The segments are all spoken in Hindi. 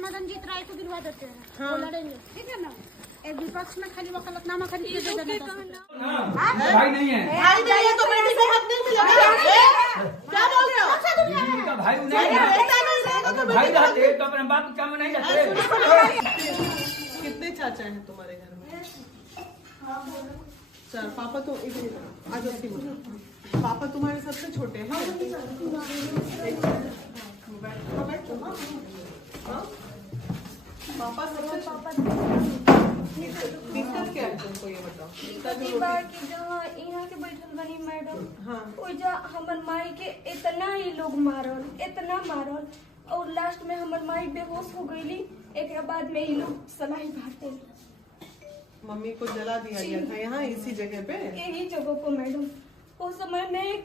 मदन जीत राय को दिलवा देते हैं। हाँ। वो लड़ेंगे, ठीक है ना। एक विपक्ष में खाली वकालतनामा खरीद के दे देना। भाई नहीं है, भाई नहीं है तो बेटी को हक नहीं मिलेगा। क्या बोल रहे हो? इनका भाई नहीं है, भाई रहते तो अपने बाप क्या में नहीं जाते। कितने चाचा हैं तुम्हारे घर में? सर पापा तो इधर आज पापा तुम्हारे सबसे छोटे हैं। पापा दिक्कत क्या है तुमको, ये बताओ। यहाँ के बैठल बनी मैडम, हाँ। हमर माई के इतना ही लोग मारल, इतना मारल, और लास्ट में हमर माई बेहोश हो गईली। एक बाद में ये लोग सलाई भागते। मम्मी को जला दिया गया था यहाँ इसी जगह पे, यही जगह को मैडम। उस समय में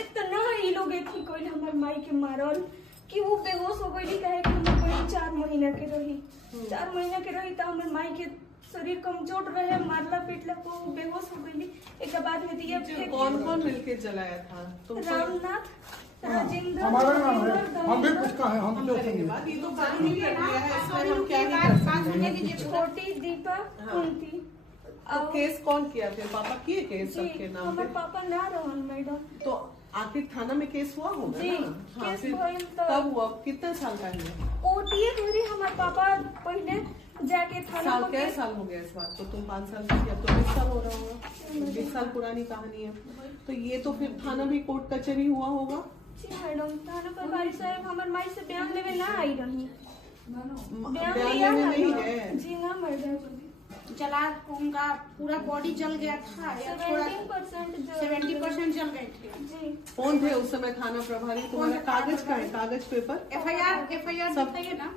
इतना ही लोग कोई हमार माई के मारल कि वो बेहोश हो गई। कहे कि हमर बहन 4 महीना के रही, 4 महीना के रही तो हमर माई के शरीर कमजोर रहे, मारला पीटला को बेहोश हो गई। एक बाद में दिया। कौन कौन मिलके जलाया था? रामनाथ, राजेंद्र, हमारा नाम है, हम भी पुष्का है, हम तो ये तो कानूनी प्रक्रिया है, इसमें हम क्या नहीं कर सकते। छोटी दीपा, कुंती। अब केस कौन किया? फिर पापा किए केस सबके नाम हमारे पे? पापा ना रहन मैडम। तो आखिर थाना में केस हुआ होगा जी, ना? हाँ, केस फिर भइल तो- कब हुआ? कितने साल पहले? ओटीए धरी हमारे पापा पहले जाके थाना साल को क्या केस- साल हो गया इस बात को? तुम 5 साल की, अब तो 20 साल हो रहा होगा। 20 साल पुरानी कहानी है। तो ये तो फिर थाना भी कोर्ट कचहरी हुआ होगा। जी मैडम, थाना प्रभारी साहब हमारे माई से बयान लेवे ना आई रही। बयान लिया लेने है नहीं ना? है। जी ना मैडम। जला उनका पूरा बॉडी जल गया था, 70% जल गए थे। जी। कौन थे उस समय थाना प्रभारी? तुम्हारा कागज का है? कागज पेपर FIR सब- दिखाइए ना।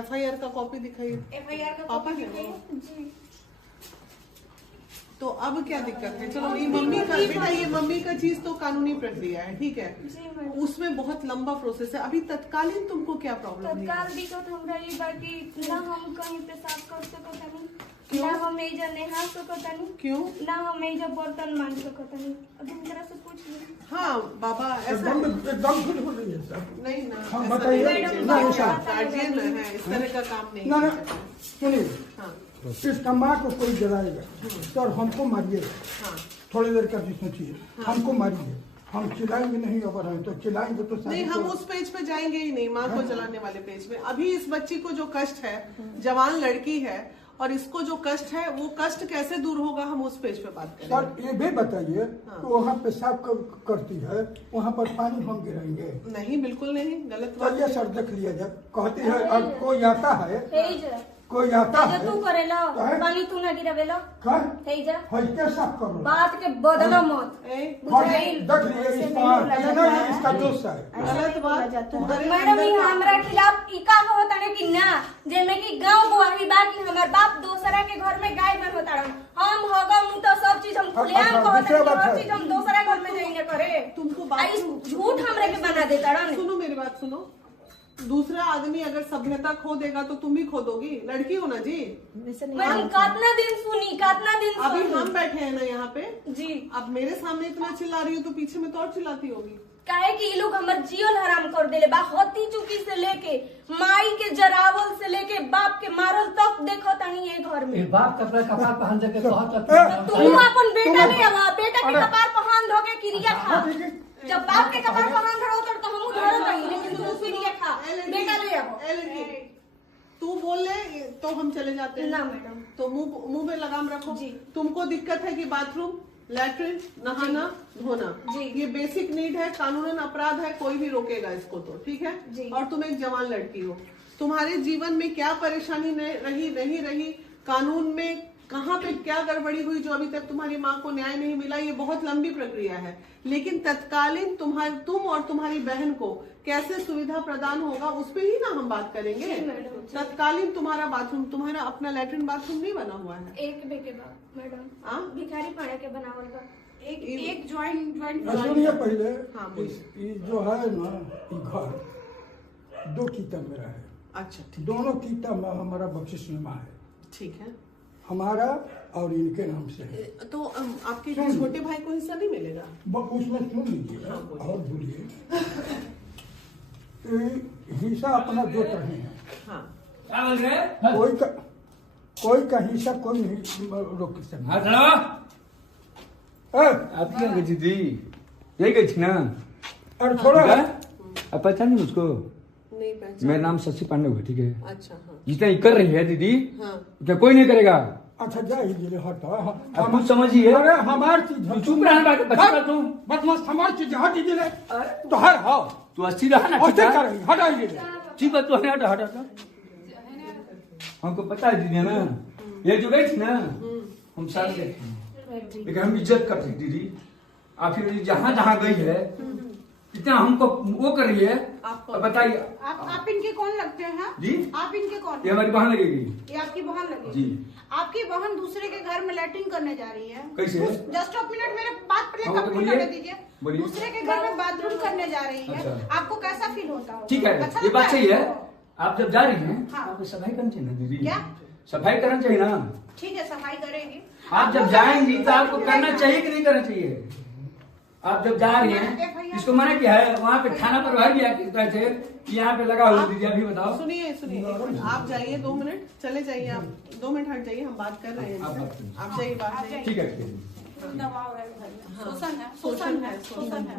FIR का कॉपी दिखाइए। FIR का पापा कॉपी है दिखाइए। वो। जी। तो अब क्या दिक्कत है? चलो ये मम्मी का बेटा, ये मम्मी का चीज तो कानूनी प्रक्रिया है, ठीक है। जी मैडम। उसमें बहुत लंबा प्रोसेस है। अभी तत्कालीन तुमको क्या प्रॉब्लम है? तत्काल दिक्कत हमरा ये बाकी ना हम कहीं पेशाब कर सकतानी, क्यों? ना हम एजा नहा सकतानी, क्यों? ना हम एजा बर्तन मान सकतानी। अब हमरा से पूछ ली। हाँ बाबा, ऐसा एकदम झूठ बोल रही है सर। नहीं ना, हाँ, ऐसा बताइए। नहीं है। ना, ऐसा। गार्जियन है, इस तरह का काम नहीं ना ना है। सुनिए, हाँ इस कमा को कोई जलाएगा सर, हमको मारिएगा। हाँ थोड़ी देर का भी सोचिए, हमको मारिए, हम चिल्लाएंगे नहीं। अगर हम तो चिल्लाएंगे तो नहीं, हम उस पेज पे जाएंगे ही नहीं, माँ को जलाने वाले पेज में। अभी इस बच्ची को जो कष्ट है, जवान लड़की है, और इसको जो कष्ट है, वो कष्ट कैसे दूर होगा, हम उस पेज पे बात करेंगे। सर ये भी बताइए, हाँ। तो वहाँ पेशाब करती है, वहाँ पर पानी हम गिराएंगे? नहीं, बिल्कुल नहीं, गलत बात चलिए है। सर देख लिया जाए। कहती है अब कोई आता है, हेजा कोई आता है तू करेला, काहे? पानी तू ना गिरावेला। कहाँ हेजा हल्के साफ करो। बात के बदलो मत। ए, बुझाइल। देख लिए इसका दोस्त है। गलत बात तुम्हारे मैडम अंदर ये का- हमरा खिलाफ ई का होता है कि ना, जेमे कि गांव गवाही बा कि हमार बाप दोसरा के घर में गाय बन होता रहा। हम होगा मु तो सब चीज हम खुलेआम अच्छा, कहत दूसरा हन, बात हर है। चीज हम दोसरा घर में जाइने करे। तुमको आई बात झूठ हमरे के बना देता रहा। सुनो, मेरी बात सुनो। दूसरा आदमी अगर सभ्यता खो देगा तो तुम भी खो दोगी। लड़की हो ना जी। मैडम कितना दिन सुनी, कितना दिन अभी सुनी। हम बैठे हैं ना यहाँ पे, जी अब मेरे सामने इतना चिल्ला रही हो तो पीछे में तो और चिल्लाती होगी। काहे कि ये लोग हमर जियल हराम कर देले बा। हत्ती चुकी से लेके माई के जरावल से लेके बाप के मारल तक देखो तानी ये घर में। बाप कपड़ा कपार पहन के तू अपन बेटा ले आवा, बेटा के कपार पहन धो के क्रिया खा। जब बाप के कपार पहन धरो तो हमहू धरो नहीं, लेकिन तू क्रिया खा, बेटा ले आवो। ए लड़की, तू बोल ले तो हम चले जाते हैं ना मैडम। तो मुंह में लगाम रखो जी। तुमको दिक्कत है कि बाथरूम, लैट्रिन, नहाना, धोना, जी। ये बेसिक नीड है, कानूनन अपराध है, कोई भी रोकेगा इसको तो, ठीक है जी। और तुम एक जवान लड़की हो, तुम्हारे जीवन में क्या परेशानी रही नहीं रही, कानून में कहाँ पे क्या गड़बड़ी हुई जो अभी तक तुम्हारी माँ को न्याय नहीं मिला, ये बहुत लंबी प्रक्रिया है। लेकिन तत्कालीन तुम और तुम्हारी बहन को कैसे सुविधा प्रदान होगा उस पे ही ना हम बात करेंगे। तत्कालीन तुम्हारा बाथरूम, तुम्हारा अपना लैट्रिन बाथरूम नहीं बना हुआ है। एक बेके बा मैडम, हाँ? भिखारी पाड़ा के बनावल बा। एक ज्वाइंट सुनिए पहले, हाँ, बोलिए। ये जो है ना, ये घर 2 कीता मेरा है। अच्छा ठीक, दोनों कीता हमारा बख्शिशनुमा है, ठीक है। हमारा और इनके नाम से है। तो आपके छोटे भाई को हिस्सा नहीं मिलेगा? उसमें सुन लीजिए हाँ, बोलिए। और बोलिए। हिस्सा अपना जोत रहे हैं, हाँ क्या बोल रहे हैं? कोई का हिस्सा कोई नहीं रोक सकता। हाथ चलाओ। आप क्या गई थी? यही गई थी ना? और थोड़ा अब पहचान नहीं मुझको? नहीं पहचान। मेरा नाम शशि पांडे हुआ, ठीक है? अच्छा हाँ जितना ये कर रही है दीदी, हाँ उतना कोई नहीं करेगा। अच्छा जाइए हटो। अब कुछ समझिए। अरे हमार चीज तू चुप रहना बात बच्चा तू। बस हमार चीज हट दीजिए। तो हर हाओ तू अस्सी रहा ना, औसे करेंगे हटाइए। ठीक है, तू हटा हटा हटा। हमको पता है दीदी ना, ये जो गई थी ना, हम साथ गए थे, लेकिन हम इज्जत करते दीदी। आप फिर जहाँ जहाँ गई है इतना हमको वो कर रही है। अब बताइए आप इनके कौन लगते हैं जी? आप इनके कौन? ये हमारी बहन लगेगी। ये आपकी बहन लगेगी जी। आपकी बहन दूसरे के घर में लैट्रिन करने जा रही है। कैसे? जस्ट ऑफ मिनट मेरे बात पहले हाँ, तो कंप्लीट बोलिए। करने दीजिए। बोलिए। दूसरे के घर में बाथरूम करने जा रही है, अच्छा। आपको कैसा फील होता है? ठीक है, अच्छा ये लगता बात सही है। आपको? आप जब जा रही हैं हाँ। आपको सफाई करनी चाहिए ना दीदी। क्या? सफाई करना चाहिए ना। ठीक है, सफाई करेगी। आप जब जाएंगी तो आपको करना चाहिए कि नहीं करना चाहिए? आप जब जा रही हैं, इसको मना किया है वहाँ पे थाना पर भाई दिया किस तरह से कि यहाँ पे लगा हो दीदी, अभी बताओ। सुनिए सुनिए एक मिनट, आप जाइए 2 मिनट चले जाइए, आप 2 मिनट हट जाइए, हम बात कर रहे हैं आप बात इनसे। करिए। आप जाइए बात जाइए। ठीक है। दबाव है घर में। शोषण है, शोषण है, शोषण है।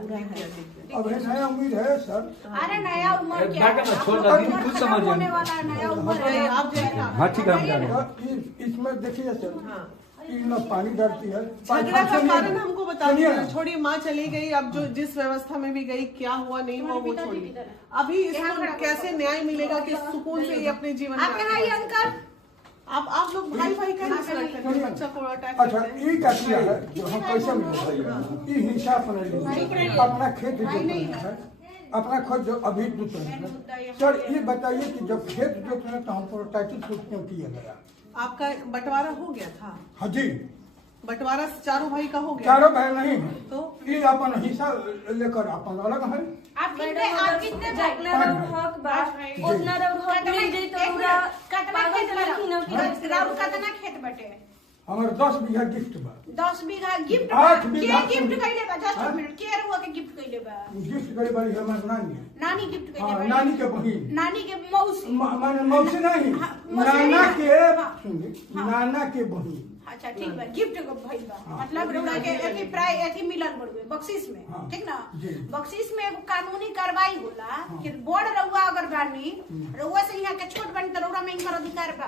अब है नया उम्मीद है सर। अरे नया उम्र क्या बाकी है? मत छोड़ आपका दीदी, उम्र खुद खत्म समझ होने जाएंगे। वाला है, नया उम्र जाइए, है। आप जाइए ना। हाँ ठीक है, हम जा रहे हैं। इसमें देखिए सर, हाँ ना पानी डालती है। झगड़ा का कारण हमको बता सुनिए दीजिए। ना। छोड़िए, माँ चली गई, अब जो जिस व्यवस्था में भी गई, क्या हुआ नहीं हुआ वो छोड़िए। अभी इसको कैसे न्याय मिलेगा कि सुकून से ये अपने जीवन में आप यहाँ आगे आइए बढ़े? अंकल। आप लोग भाई भाई का नहीं करते हैं, बच्चा को अटैक अच्छा करते हैं। ये क्या किया है जो हम कैसे मिले? ये हिंसा अपना लीजिए, अपना खेत जोतना है, अपना खुद जो अभी जोतना है। सर ये बताइए कि जब खेत जोतना है तो हमको टाइटल सूट क्यों किया गया? आपका बंटवारा हो गया था? हाँ जी, बंटवारा चारों भाई का हो गया चारों भाई नहीं है तो ये अपन हिस्सा लेकर अपन अलग है। आप कितने भाई? जितना रउर हक बा उतना रउर हक मिल जाई तो पूरा कितना खेत कितना खेत बटे? हमारे 10 बीघा गिफ्ट बा। 10 बीघा गिफ्ट 8 के बीघा गिफ्ट कइले बा? जस्ट हाँ? मिनट के रुआ के गिफ्ट कइले बा? गिफ्ट करे वाली हमारी नानी है। नानी गिफ्ट कइले हाँ, बा? नानी के बहिन, नानी के मौसी। माने मौसी नहीं, हाँ, मौसी नाना नहीं। के हाँ। सुनिए, हाँ। नाना के बहिन। अच्छा ठीक बा, गिफ्ट को भइल बा। हाँ। मतलब रउरा के एथी प्राय एथी मिलल बड़ुए बख्शिश में, हाँ। ठीक ना? जी। बख्शिश में एगो कानूनी कार्रवाई होला कि बड़ रउआ अगर बानी, रउआ से यहाँ के छोट बनी तो रउरा में इनकर अधिकार बा।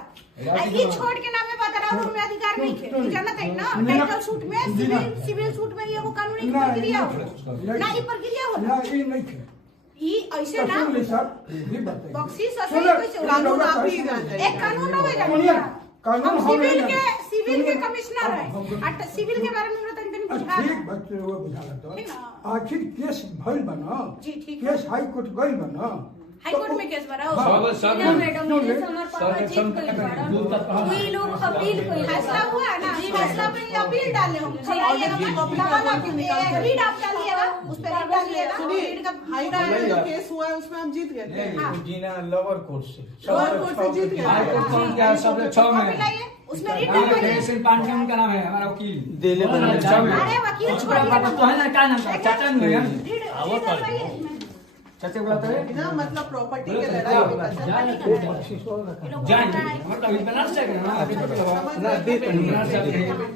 आ ई छोट के नामे बा त रउरा में अधिकार नहीं है। ई जानत है ना? टाइटल सूट में, सिविल सूट में एगो कानूनी ना, प्रक्रिया ना, होला। ना, ना ई प्रक्रिया होला। ना ये नहीं थे। ई ऐसे ना सुन ली सर, ये भी बताइए। बख्शिश असली सुनो, कैसे होला? कानून आप ही जान जाइए। एक कानून होवे सुनिए, जानिए। कानून हम होवे सिविल जानिए। के सुनिए, कमिश्नर है। हम- अट सिविल के बारे में हमरा तनी तनी बुझा। ठीक बच्चे वो बुझा लेता ठीक ना? आखिर केस भइल बना, जी, ठीक है। केस हाई कोर्ट गइल बना, हाई कोर्ट में केस भरा हो। सब ना मैडम ये हमार पापा जीत गइल बाड़न वही लोग अपील कइल फैसला हुआ है ना? फैसला पे अपील डाले हम। चलाइएगा रीड आप डालिएगा, उस पे रीड डालिएगा। सुनिए, रीड का हाई पूरा कोर्ट में केस हुआ है, उसमें हम जीत गए थे। हाँ। जीना लोअर कोर्ट से लोअर कोर्ट से जीत गए हाई कोर्ट थे। कौन क्या सब लोग 6 में कॉपी लाइए, उसमें रीड हाँ, डालिए। जयसिंह पांडे उनका नाम है, हमारा वकील दिल्ली में हाँ, 6 में। अरे वकील छोड़िए ना। तो है ना, क्या नाम था? चाचा नहीं है? रीड डालिए इसमें। चाचा बुलाते हैं? ना मतलब प्रॉपर्टी के लड़ाई में पता जाने मतलब इस बनारस से ना अभी तो बनारस से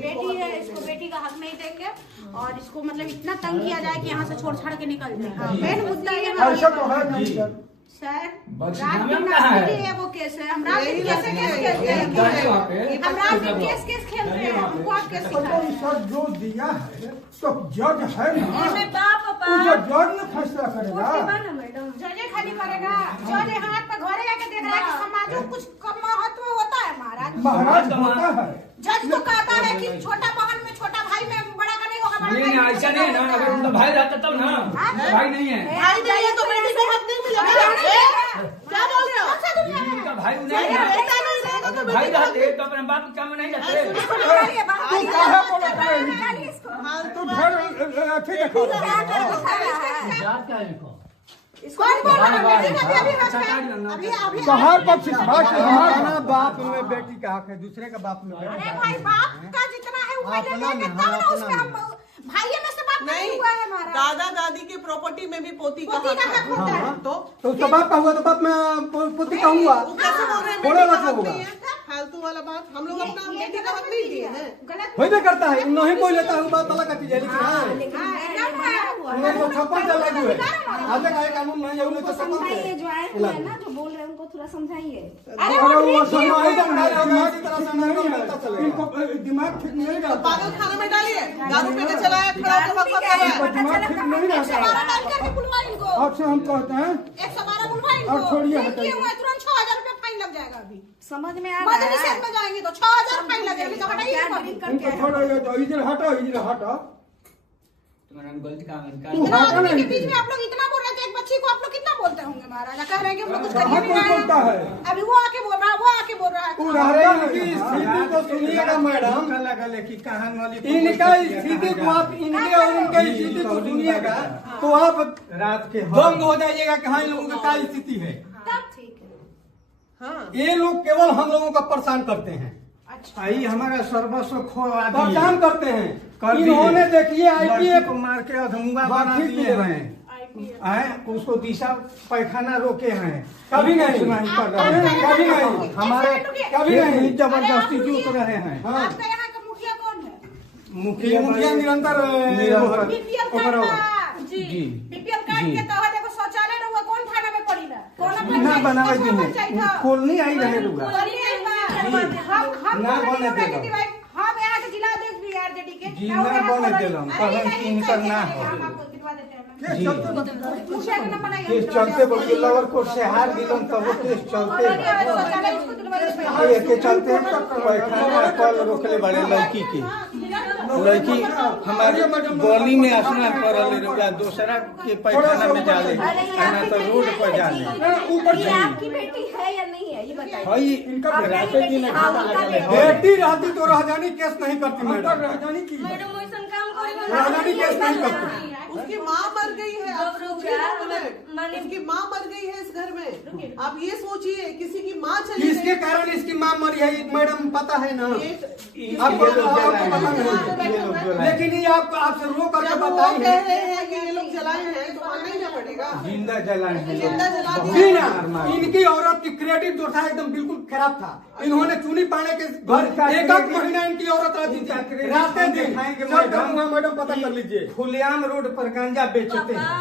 बेटी है, इसको बेटी का हक नहीं देंगे और इसको मतलब इतना तंग किया जाए कि यहाँ से छोड़ छाड़ के निकल जाए। मेन मुद्दा ये ऐसा तो है नहीं सर। सर बक्सीनामे रात में दिन कहाँ है? नागरिक है वो केस है। हम रात दिन यही कैसे केस लगती है, खेलते हैं? जाइए वहाँ पे। हम रात दिन केस खेलते हैं, हमको आप कैसे तो सिखाएं? सर जो दिया है तो जज है ना, एमे बाप वो पापा जज ने फैसला करेगा। कोर्ट बा ना मैडम जजे खाली करेगा। जज हाथ पे घरे जाके देख रहा है कि समाज में कुछ कम महत्व होता है महाराज। महाराज होता है, जज तो कहता है कि छोटा बहन में छोटा भाई में बड़ा का नहीं होगा, बड़ा नहीं भाई में ऐसा छोटा नहीं है ना, होता अगर उनका भाई रहता तब ना, भाई नहीं है। भाई नहीं है तो बेटी को हक नहीं मिलेगा। क्या बोल रहे हो? अच्छा दुनिया में उनका भाई नहीं है, बेटा नहीं रहेगा तो भाई रहते तो अपने बाप के काम में नहीं जाते। तू काहे बोलत रही? तू ढेर अथी देखा कौन बोल रहा है? अभी अभी कहार पक्ष हमारा बाप में बेटी का हक है, दूसरे का बाप में बेटी अरे भाई बाप का जितना है वो पहले लेके तब ना उसमें हम भाई में से बाप का नहीं हुआ है हमारा। दादा दादी के प्रॉपर्टी में भी पोती का पोती का हक हक होता है। है। तो उसका बाप का हुआ तो बाप में पोती का हुआ वो कैसे बोल रहे हैं थोड़ा बेटी का बच्चा हक होगा। नहीं है? फालतू वाला बात, हम लोग अपना ये बेटी का हक नहीं दिए हैं। गलत होइबे करता है नहीं कोई लेता है बात अलग का चीज है लेकिन हाँ, एकदम है। 1956 से लागू है आज तक आए कानून नहीं है उनको 1956 समझाइए से जो आए हुए हैं ना जो बोल रहे हैं उनको थोड़ा समझाइए। अरे अरे वो वो ठीक है, सुनो एकदम वो माँ की तरह समझाएगा मिलता चलेगा इनको दिमाग ठीक नहीं तो रहता पागल खाने में डालिए, दारू पी के चलाया खड़ा होकर वक्त इनका है। दिमाग ठीक नहीं रहता 112 डाल करके बुलवा इनको। आपसे हम कहते हैं 112 बुलवा इनको। अब छोड़िए, नहीं हटाइए। किए हुए तुरंत 6000 रुपया फाइन लग जाएगा अभी। समझ में आ मदनी रहा सेट है में जाएंगे तो 6000 फाइन लग जाएगा। तो हटाइए क्या इनको डिलीट अभी। इनको छोड़ो तो इधर हटो तुम्हारा गलती काम है इतना हटा आदमी के नहीं। बीच में आप लोग इतना बोल रहे थे, एक बच्ची को आप लोग कितना बोलते होंगे महाराजा। कह रहे हैं कि हम लोग कुछ कर कहाँ नहीं कोई रहे बोलता हैं। है? अभी वो आके बोल रहा है, वो आके बोल रहा है। वो रहता की स्थिति को सुनिएगा मैडम लगा लेकिन कहान वाली इनका स्थिति को आप इनके और उनके स्थिति को सुनिएगा तो आप रात के दंग हो जाइएगा कि हाँ इन लोगों का क्या स्थिति है। तब ठीक है। हाँ, ये लोग केवल हम लोगों का परेशान करते हैं अच्छा, आई हमारा सर्वस्व खो परेशान करते हैं कर दिए। इन्होंने देखिए लड़की आईपीएफ को मार के अधमुआ बना माफी दिए दे रहे हैं हैं आए उसको दिशा पैखाना रोके हैं कभी नहीं। कुछ नहीं कर रहे हैं कभी नहीं। हमारे कभी नहीं। जबरदस्ती जूत रहे हैं हाँ आपका यहाँ का मुखिया कौन है? मुखिया मुखिया निरंतर निरंतर। बीपीएल ओकर कार्ड होगा। का। जी बीपीएल कार्ड के तहत एगो शौचालय रहुआ कौन थाना में पड़ी ना? कौन ना बनावे दी है खोलनी आई रहे रुआ ना बने देगा। हम यहाँ के जिला अध्यक्ष भी आरजेडी के। जी, ना बने देगा। कहन कि इनकर ना हो। हम आपको दिलवा देते हैं ना। केस जी। चलते बता- मुखिया का नंबर नहीं है। केस चलते बल्कि लवर कोर्ट से हार दिलन तब वो केस चलते शौचालय इसको दिलवा देते हैं। ये के चलते पैखाना कल रोकले बड़े लड़की के लड़की हमारे गली में स्नान करल रुआ दूसरा के पैखाना में जाले ना तो रोड पर जाले ऊपर ये से आपकी बेटी है या नहीं है ये बताइए। भाई इनका आपकी राते बेटी दिन हाँ, खाता उनका लगले बेटी। बेटी रहती तो राजधानी केस नहीं करती मैडम राजधानी की मैडम वैसन काम करे राजधानी केस नहीं करती उसकी माँ मर गई है। आप रुक सोचिए जा, दो मिनट। माने- उसकी माँ मर गई है इस घर में। आप ये सोचिए किसी की माँ चली इसके गई। कारण इसकी माँ मरी है मैडम पता है ना ये- आपको ये लोग आपको जलाए पता हैं। नहीं ये लोग जलाए। लेकिन ये आपको आपसे रो करके जब वो बताई कह है रहे हैं कि ये लोग जलाए हैं तो मानना ही ना पड़ेगा। जिंदा जलाए हैं जिंदा जला बहुत दिया। जी मार ना मार। इनकी औरत की क्रेडिट जो था एकदम बिल्कुल खराब था। इन्होंने चुनी पाने के घर एक महीना इनकी औरत रहती थी रातें दिन दिखाएंगे सब जगह मैडम पता कर लीजिए खुलेआम रोड पर गांजा बेचते हैं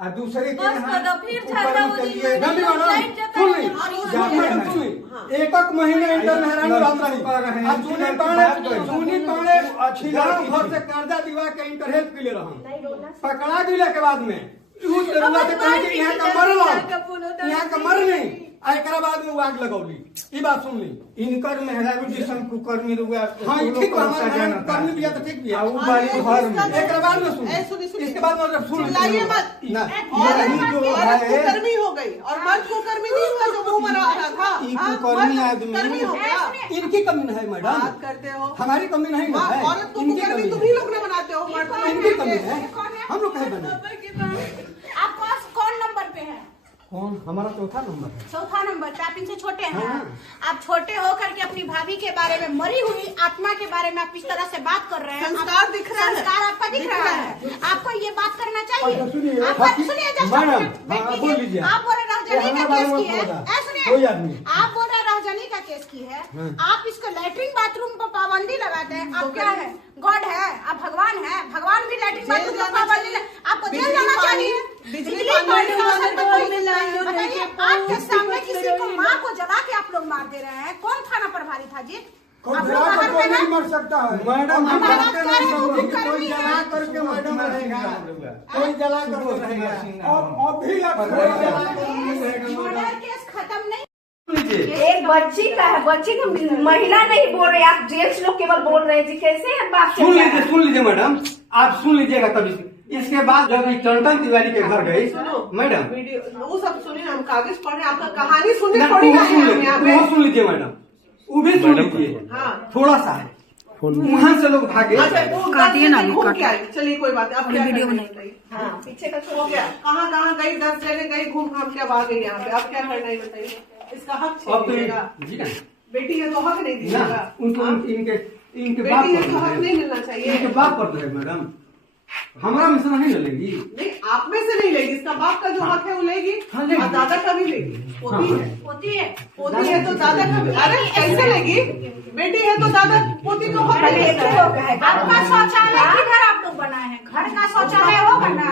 और दूसरे के बस यहाँ करो, फिर ऊपर झगड़ा में हो चलिए जाएगा। नंदी मैडम लाइट जता सुन है। ली मैडम सुन ली एक महीना इंटर मेहरानी रात रही और चुनी पाने अच्छी गाँव लड़की भर थी। से कर्जा दिवा के इंटर हेल्प के ले रहा नहीं रोना पकड़ा गिले के बाद में यूं जरूरत है कहीं कि यहाँ का मर लो यहाँ का मर नहीं आ एकरा बाद में वो आग लगौली ई बात सुन ली इनकर मेहरारू जिसन कुकर्मी रुआ हाँ ये ठीक बा हमारा कर्मी दिया तो ठीक भी है वो बारी घर में एकरा बाद में सुन ए, सुनिए, सुनिए। इसके बाद में सुन चिल्लाइए मत। ना यही जो औरत है कुकर्मी हो गई और मर्द कुकर्मी नहीं हुआ जो मुंह मरा रहा था। ये हाँ, कुकर्मी मर्द आदमी। कुकर्मी हो गया। इनकी कमी नहीं है मैडम बात करते हो हमारी कमी नहीं वाह, है औरत को इनकी कुकर्मी कमी तुम ही लोग ने बनाते हो मर्द को इनकी नहीं कमी बनाते। है हम लोग कहे बने आप कौन नंबर पे हैं? कौन हमारा चौथा नंबर है चौथा नंबर पे। आप इनसे छोटे हैं। हाँ। आप छोटे होकर के अपनी भाभी के बारे में, मरी हुई आत्मा के बारे में आप इस तरह से बात कर रहे हैं। संस्कार दिख रहा है। संस्कार आपका दिख रहा है। आपको ये बात करना चाहिए। अच्छा, सुनिए, आप बाकी- सुनिए just madam, a minute, wait हाँ, कीजिए। बोल लीजिए। आप बोल रहे राजनी ये का हमारे केस बारे की में है। बोला। सुनिए, कोई आदमी। आप बोल रहे राजनी का केस की है। आप इसको लैट्रिन बाथरूम पर पाबंदी लगाते हैं। आप क्या है? गॉड है? आप भगवान है? भगवान भी लैट्रिन जेल बाथरूम पर जाना पाबंदी चाहिए। आपको जेल बिजली जाना पानी- चाहिए। बिजली पानी शासन में कोई में लाइन हो बताइए, रही है। आपके सामने किसी को माँ को जला के आप लोग मार दे रहे हैं। कौन थाना प्रभारी था जी? कोई आप लोग जला बाहर कर कोई में नहीं ना- मर सकता है मैडम हम हमारा बातें नहीं कार्य समझ कुछ कोई करनी जला है। करके मैडम रहेगा कोई कोई जला करके रहेगा और अभी आप पर कोई रहेगा। जला करके रहेगा मर्डर केस खत्म नहीं। एक बच्ची का है, बच्ची का महिला नहीं बोल रहे आप, जेंट्स लोग केवल बोल रहे हैं जी। कैसे है बात? सुन लीजिए मैडम आप सुन लीजिएगा तभी इसके बाद जब ये टंटन तिवारी के घर गई सुनो मैडम वीडियो वो सब सुनिए। हम कागज पढ़े आपका कहानी सुनने ना, थोड़ी वो आए हैं हम यहाँ पे। सुन लीजिए मैडम वो भी सुन लीजिए हाँ थोड़ा सा है वहाँ से लोग भागे अच्छा वो काटिए ना घूम के आई। चलिए कोई बात नहीं। अब क्या वीडियो बनाई? हाँ पीछे का हो गया। कहाँ गई 10 जगह गई घूम घाम के अब आ गई यहाँ पे। अब क्या करना है बताइए। इसका हक अब तो दीजिएगा। जी ना बेटी है तो हक नहीं दीजिएगा। उनको हाँ? इनके बाप बेटी है पर तो हक है। नहीं मिलना चाहिए। इनके बाप पर है मैडम हमारा में से नहीं लेगी। नहीं, आप में से नहीं लेगी, इसका बाप का जो हक है वो लेगी और दादा का भी लेगी। पोती है तो दादा का भी। अरे कैसे लेगी? बेटी है तो दादा पोती को हक है। आपका शौचालय किधर आप लोग बनाए हैं? घर का शौचालय होगा ना,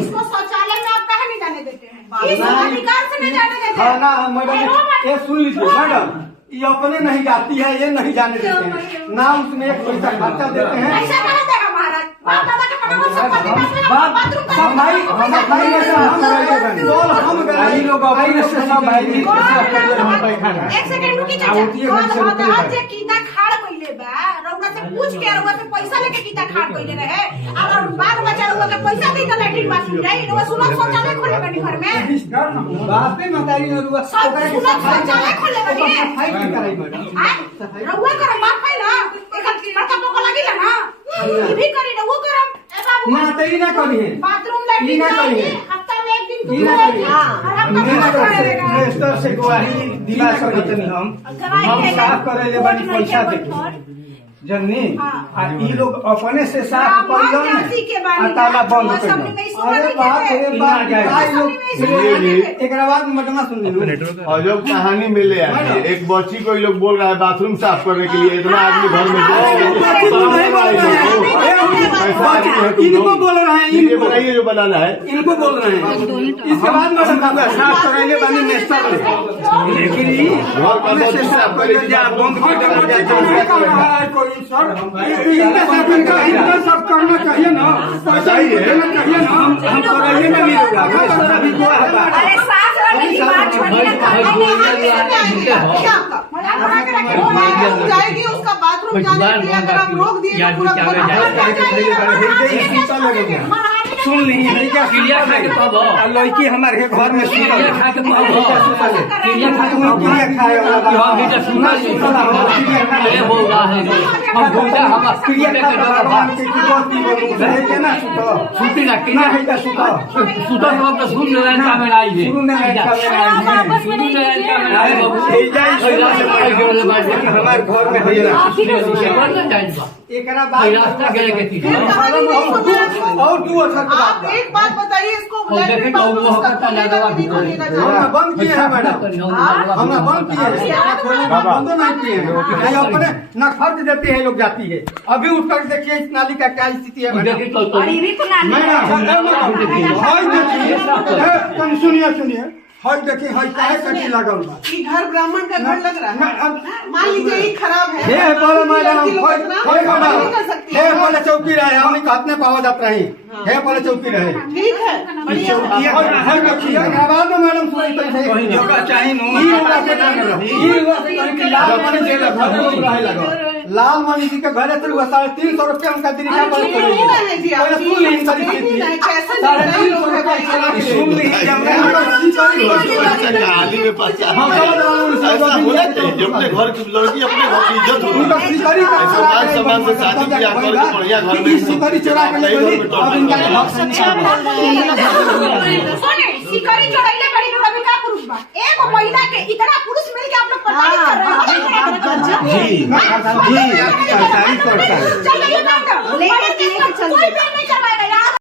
इसको शौचालय में आप कहे नहीं जाने देते हैं? इस अधिकार से नहीं जाने देते हैं? ना मैडम, ये सुन लीजिए मैडम, ये अपने नहीं जाती है, ये नहीं जाने देते हैं ना, उसमें एक पैसा खर्चा देते हैं। ऐसा कहा देगा महाराज, बाप दादा के पढ़ाओ सब बाथरूम का एक सेकंड रुकी चाचा, आज जे कीता खाड़ कइले बा, रउना से पूछ के रउआ से पैसा लेके कीता खाड़ कइले रहे, अगर बाल बच्चा रउआ के पैसा दे त लैट्रिन बाथरूम जाई, रउआ सुलभ शौचालय खोले बनी घर में, बापे मतारी न रुआ सुलभ शौचालय खोले बनी, रउआ करो बाप है ना, एकर बड़का टोका लागिला ना, ई भी करी रउआ करम। ए बाबू ना तई ना करी है, बाथरूम लैट्रिन जाई, हफ्ता में एक दिन ना करी है, मिनिस्टर से गुहारी दिला सकत नहीं हम साफ करे ले बनी पैसा दे जननी आ ई लोग अपने से साफ कइलो ना ताला बंद कर। अरे बाप रे बाप, भाई लोग एकरा बाद मटमा सुन लीजिए। और जब कहानी मिले है, एक बच्ची को ये लोग बोल रहा है बाथरूम साफ करने के लिए, इतना आदमी घर में इनको बोल रहे हैं, ये बनाइए जो बनाना है, इनको बोल रहे हैं। इसके बाद मैडम साफ करेंगे बनी मिनिस्टर लेकिन घर का साफ करेंगे बंद कर इनका सब करना चाहिए ना, चाहिए चाहिए ना, हम कराइए ना मिलेगा। अरे सास वाली की बात छोड़िए ना, जाएगी उसका बाथरूम जाने के लिए अगर आप रोक दिए तो पूरा सुन ली लड़की हमारे घर में हमारे घर में और तू आप एक बात बताइए इसको बंद किए हैं मैडम, हमने बंद किए हैं, बंद नहीं किए हैं, अपने न खर्च देते हैं लोग जाती है। अभी उठ कर देखिए इस नाली का क्या स्थिति है मैडम। सुनिए सुनिए, हर देखिए हर काहे कटी लागल बा, ये घर ब्राह्मण का घर लग रहा है, मान लीजिए ये खराब है, हे बोले मैडम हे बोले चौकी रहे, हम हाथ में पावा जात रही, हे बोले चौकी रहे, ठीक है हर देखिए बाद में मैडम सुनी तो योगा चाहिए लाल मणि जी के घर 350 रुपया उनका दिशा पर आदमी में ऐसा होना चाहिए, जब अपने घर की लड़की अपने घर की इज्जत हो, समाज समाज से शादी ब्याह करके बढ़िया घर में शिकारी चढ़ाइले बड़ी रवि का पुरुष बा, एगो महिला के इतना पुरुष मिल के आप लोग प्रताड़ित कर रहे हो। जी सरकारी करता है चल ये काम करो, कोई भी नहीं करवा